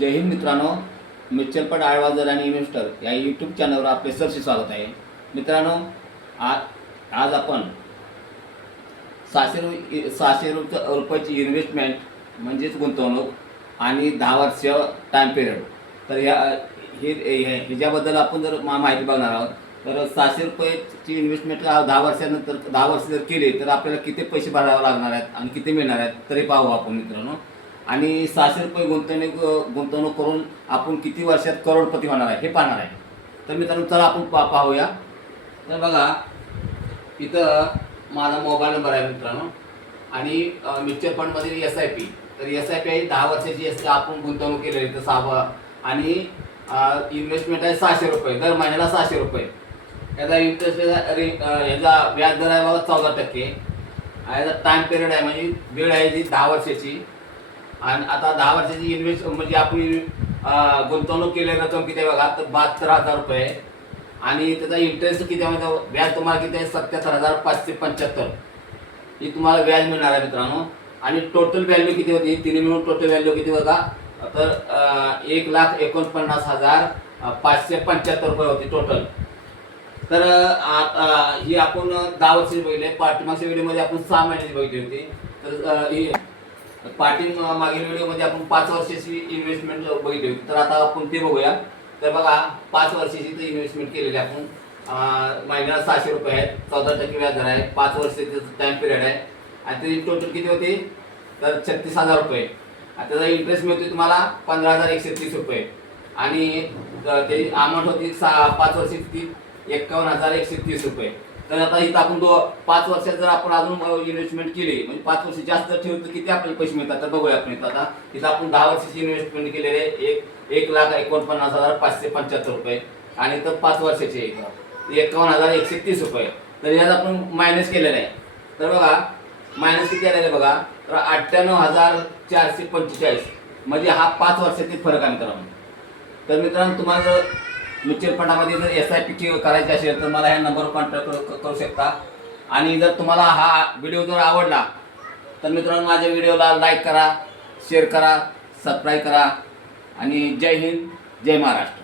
जय हिंद मित्रांनो, mutual fund adviser आणि investor या यूट्यूब चॅनलवर आपले सरसे स्वागत आहे. मित्रांनो, आज आपण 600 रुपयाची इन्व्हेस्टमेंट म्हणजेच गुंतवणूक आणि 10 वर्ष टाईम पिरियड, तर ह्याच्याबद्दल आपण जर माहिती बघणार आहोत. तर 600 रुपयाची इन्व्हेस्टमेंट 10 वर्ष जर केली तर आपल्याला किती पैसे भरावे लागणार आहेत आणि किती मिळणार आहेत तरी पाहू आपण मित्रांनो. आणि 600 रुपये गुंतवणूक करून आपण किती वर्षात करोडपती होणार आहे हे पाहणार आहे. तर मित्रांनो, चला आपण पाहूया. तर बघा, इथं माझा मोबाईल नंबर आहे मित्रांनो. आणि म्युच्युअल फंडमध्ये SIP, तर SIP आहे 10 वर्षाची आपण गुंतवणूक केलेली. तर आणि इन्व्हेस्टमेंट आहे 600 रुपये, दर महिन्याला 600 रुपये. याचा इंटरेस्ट याचा व्याज दर आहे बघा 14%. याचा टाईम पिरियड आहे म्हणजे वेळ आहे जी 10 वर्षाची. आणि आता 10 वर्षाची इन्व्हेस्ट म्हणजे आपण गुंतवणूक केलेली रक्कम किती आहे बघा, तर 72,000 रुपये. आणि त्याचा इंटरेस्ट किती आहे म्हणजे व्याज तुम्हाला किती आहे 77,575 ही तुम्हाला व्याज मिळणार आहे मित्रांनो. आणि टोटल व्हॅल्यू किती होती, तिने मिळून टोटल व्हॅल्यू किती बघा, तर 1,49,575 रुपये होती टोटल. तर ही आपण 10 वर्षाची बघितली. पाठीमागच्या व्हिडिओमध्ये आपण 6 महिन्याची बघितली होती. तर ही मागील व्हिडिओमध्ये आपण 5 वर्षाची इन्व्हेस्टमेंट बघितली होती. तर आता आपण ते बघूया. तर बघा, 5 वर्षाची तर इन्व्हेस्टमेंट केलेली आपण. महिन्याला 600 रुपये आहेत, 14% व्याज दर आहे, 5 वर्षाचं टाईम पिरियड आहे. आणि त्याची टोटल किती होती, तर 36,000 रुपये. आणि त्याचा इंटरेस्ट मिळतो तुम्हाला 15,130 रुपये. आणि त्याची अमाऊंट होती 5 वर्षाची ती 51,130 रुपये. तर आता इथं आपण 5 वर्षात जर आपण अजून इन्व्हेस्टमेंट केली म्हणजे 5 वर्ष जास्त ठेवलं तर किती आपल्याला पैसे मिळतात तर बघूया आपण. इथं आपण 10 वर्षाची इन्व्हेस्टमेंट केलेली आहे 1,49,575 रुपये. आणि इथं 5 वर्षाचे 51,130 रुपये. तर यात आपण मायनस केलेलं आहे. तर बघा, मायनस किती आलेलं आहे बघा, तर 98,445 म्हणजे हा 5 वर्षातील फरक आहे मित्रांनो. तर मित्रांनो, तुम्हाला जर म्युच्युअल फंडामध्ये जर SIP करायची असेल तर मला ह्या नंबरवर कॉन्टॅक्ट करू शकता. आणि जर तुम्हाला हा व्हिडिओ जर आवडला तर मित्रांनो, माझ्या व्हिडिओला लाईक करा, शेअर करा, सबस्क्राईब करा. आणि जय हिंद, जय महाराष्ट्र.